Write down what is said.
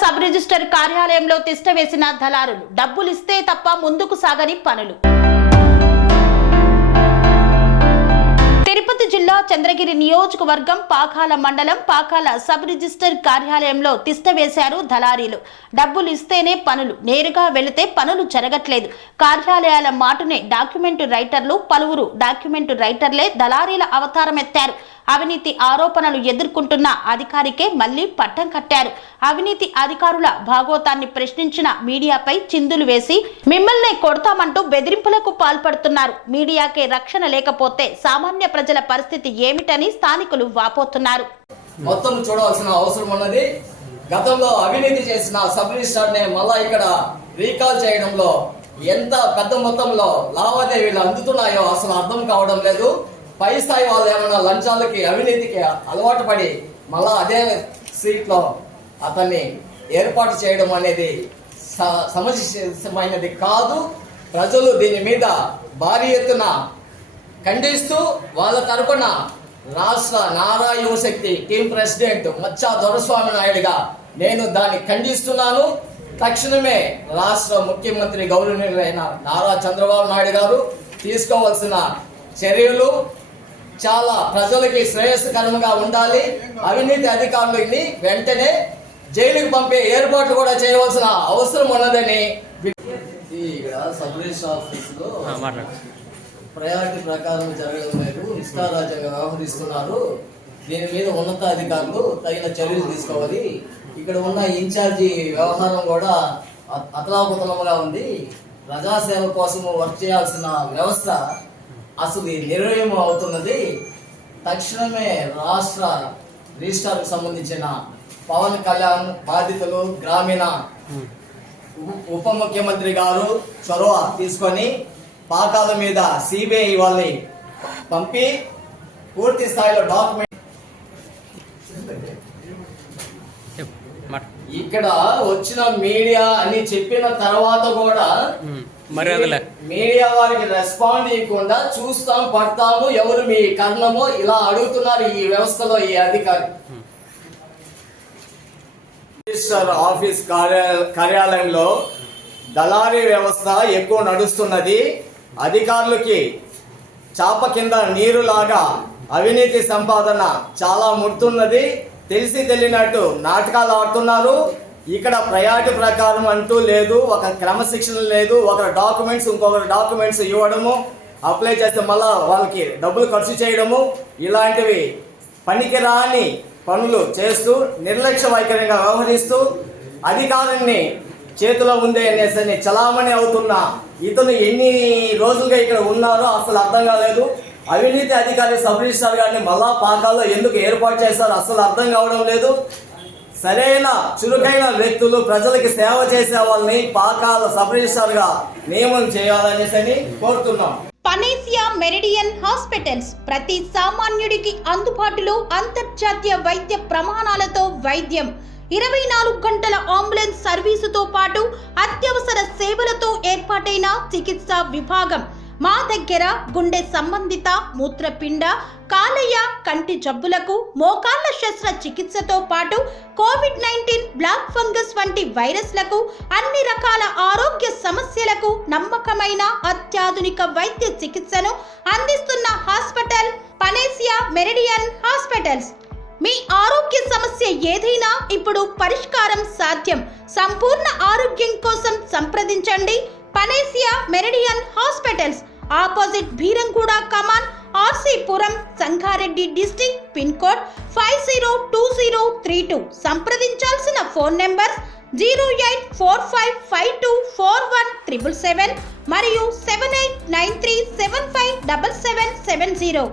Sub register కార్యాలయంలో తిష్ట వేసిన దళారులు డబ్బులిస్తే తప్ప ముందుకు సాగని పనులు. తిరుపతి జిల్లా చంద్రగిరి నియోజకవర్గం పాకాల మండలం పాకాల సబ్ రిజిస్టర్ కార్యాలయంలో తిష్ట వేశారు దళారీలు. డబ్బులు ఇస్తేనే పనులు, నేరుగా వెళితే పనులు జరగట్లేదు. కార్యాలయాల మాటునే డాక్యుమెంట్ రైటర్లు, పలువురు డాక్యుమెంట్ రైటర్లే దళారీల అవతారం ఎత్తారు. అవినీతి ఆరోపణలు ఎదుర్కొంటున్న అధికారికే మళ్లీ పట్టం కట్టారు. అవినీతి అధికారుల భాగోతాన్ని ప్రశ్నించిన మీడియాపై చిందులు వేసి మిమ్మల్నే కొడతామంటూ బెదిరింపులకు పాల్పడుతున్నారు. మీడియాకే రక్షణ లేకపోతే సామాన్య ప్రజల పరిస్థితి ఏమిటని స్థానికులు వాపోతున్నారు. మొత్తం చూడవలసిన అవసరం ఉన్నది. గతంలో అవినీతి చేసిన సబ్ రిజిస్టర్ నే మళ్ళా ఇక్కడ రీకాల్ చేయడంలో ఎంత పెద్ద మొత్తంలో లావాదేవీలు అందుతున్నాయో అసలు అర్థం కావడం లేదు. పై స్థాయి వాళ్ళు ఏమన్నా లంచాలకి అవినీతికి అలవాటు పడి మళ్ళా అదే సీట్ లో అతన్ని ఏర్పాటు చేయడం అనేది సమంజసమైనది కాదు. ప్రజలు దీని మీద భారీ ఎత్తున ఖండిస్తూ వాళ్ళ తరపున రాష్ట్ర నారా యువశక్తి టీం ప్రెసిడెంట్ మచ్చా దొరస్వామి నాయుడుగా నేను దాన్ని ఖండిస్తున్నాను. తక్షణమే రాష్ట్ర ముఖ్యమంత్రి గౌరవనీయులైన నారా చంద్రబాబు నాయుడు గారు తీసుకోవాల్సిన చర్యలు చాలా ప్రజలకి శ్రేయస్కరంగా ఉండాలి. అవినీతి అధికారులని వెంటనే జైలుకి పంపే ఏర్పాట్లు కూడా చేయవలసిన అవసరం ఉన్నదని సబ్ రిజిస్టర్ ఆఫీసులో ప్రయారిటీ ప్రకారం జరగడం లేదు, ఇష్టారాజ్యంగా వ్యవహరిస్తున్నారు. దీని మీద ఉన్నతాధికారులు తగిన చర్యలు తీసుకోవాలి. ఇక్కడ ఉన్న ఇన్ఛార్జి వ్యవహారం కూడా అతలాకుతలంగా ఉంది. ప్రజాసేవ కోసం వర్క్ చేయాల్సిన వ్యవస్థ అసలు నిర్వయం అవుతున్నది. తక్షణమే రాష్ట్ర రిజిస్టార్కు సంబంధించిన పవన్ కళ్యాణ్ బాధితులు గ్రామీణ ఉప ముఖ్యమంత్రి గారు చొరవ తీసుకొని పాకాల మీద సిబిఐ వాళ్ళని పంపి పూర్తి స్థాయిలో డాక్యుమెంట్ ఇక్కడ వచ్చిన మీడియా అని చెప్పిన తర్వాత కూడా మీడియా వారికి రెస్పాండ్ ఇవ్వకుండా చూస్తాం పడతాము ఎవరు మీ కర్ణమో ఇలా అడుగుతున్నారు ఈ వ్యవస్థలో ఈ అధికారి. రిజిస్టర్ ఆఫీస్ కార్యాలయంలో దళారీ వ్యవస్థ ఎక్కువ నడుస్తున్నది. అధికారులకి చాప కింద నీరులాగా అవినీతి సంపాదన చాలా ముడుతున్నది. తెలిసి తెలియనట్టు నాటకాలు ఆడుతున్నారు. ఇక్కడ ప్రయారిటీ ప్రకారం అంటూ లేదు, ఒక క్రమశిక్షణ లేదు. ఒకరి డాక్యుమెంట్స్ ఇంకొకరి డాక్యుమెంట్స్ ఇవ్వడము, అప్లై చేస్తే మళ్ళా వాళ్ళకి డబ్బులు ఖర్చు చేయడము, ఇలాంటివి పనికిరాని పనులు చేస్తూ నిర్లక్ష్య వైఖరిగా వ్యవహరిస్తూ అధికారాన్ని చేతిలో ఉంది అనేసి చలామణి అవుతున్న ఇతను ఎన్ని రోజులుగా ఇక్కడ ఉన్నారో అసలు అర్థం కాలేదు. అవినీతి అధికారి సబ్ రిజిస్టర్ గారిని మళ్ళా పాకాల్లో ఎందుకు ఏర్పాటు చేశారో అసలు అర్థం కావడం లేదు. సరైన చురుకైన వ్యక్తులు ప్రజలకి సేవ చేసే వాళ్ళని పాకాల సబ్ రిజిస్టర్ గా నియమనం చేయాలనేసి కోరుతున్నాం. పనేసియా మెరిడియన్ హాస్పిటల్స్ ప్రతి సామాన్యుడికి అందుబాటులో అంతర్జాతీయ వైద్య ప్రమాణాలతో వైద్యం, 24 గంటల అంబులెన్స్ సర్వీసుతో పాటు అత్యవసర సేవలతో ఏర్పాటైన చికిత్సా విభాగం. మా దగ్గర గుండె సంబంధిత, మూత్రపిండ, కాలేయ, కంటి జబ్బులకు, మోకాళ్ల శస్త్ర చికిత్సతో పాటు కోవిడ్-19, బ్లాక్ ఫంగస్ వంటి వైరస్లకు, అన్ని రకాల ఆరోగ్య సమస్యలకు నమ్మకమైన అత్యాధునిక వైద్య చికిత్సను అందిస్తున్న హాస్పిటల్ పనేసియా మెరిడియన్ హాస్పిటల్స్. మీ ఆరోగ్య సమస్య ఏదైనా ఇప్పుడు పరిష్కారం సాధ్యం. సంపూర్ణ ఆరోగ్యం కోసం సంప్రదించండి Panacea Meridian Hospitals, opposite Bheeramguda Kaman, RC Puram, Sangareddy district, pin code 502032. సంప్రదించాల్సిన ఫోన్ నెంబర్ 0845524177 మరియు 7893757770.